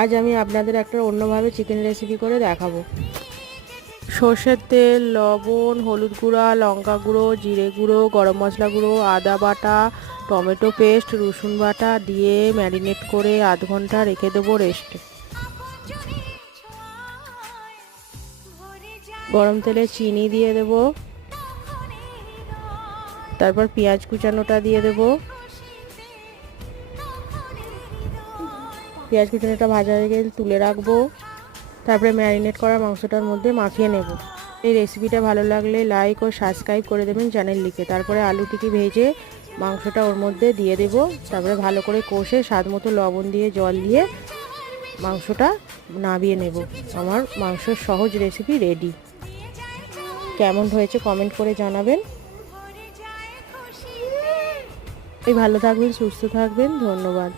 আজ আমি আপনাদের একটা অন্যভাবে চিকেন রেসিপি করে দেখাবো। সর্ষের তেল, লবণ, হলুদ গুঁড়া, লঙ্কা গুঁড়ো, জিরে গুঁড়ো, গরম মশলা গুঁড়ো, আদা বাটা, টমেটো পেস্ট, রসুন বাটা দিয়ে ম্যারিনেট করে আধ ঘন্টা রেখে দেবো রেস্টে। গরম তেলে চিনি দিয়ে দেবো, তারপর পেঁয়াজ কুচানোটা দিয়ে দেবো। পেঁয়াজ কুচানোটা ভাজা হয়ে গেলে তুলে রাখবো। তারপরে ম্যারিনেট করা মাংসটার মধ্যে মাখিয়ে নেব। এই রেসিপিটা ভালো লাগলে লাইক ও সাবস্ক্রাইব করে দেবেন চ্যানেল লিখে। তারপরে আলুটিকে ভেজে মাংসটা ওর মধ্যে দিয়ে দেব। তারপরে ভালো করে কষে স্বাদ মতো লবণ দিয়ে জল দিয়ে মাংসটা নামিয়ে নেব। আমার মাংসের সহজ রেসিপি রেডি। কেমন হয়েছে কমেন্ট করে জানাবেন। ভালো থাকবেন, সুস্থ থাকবেন, ধন্যবাদ।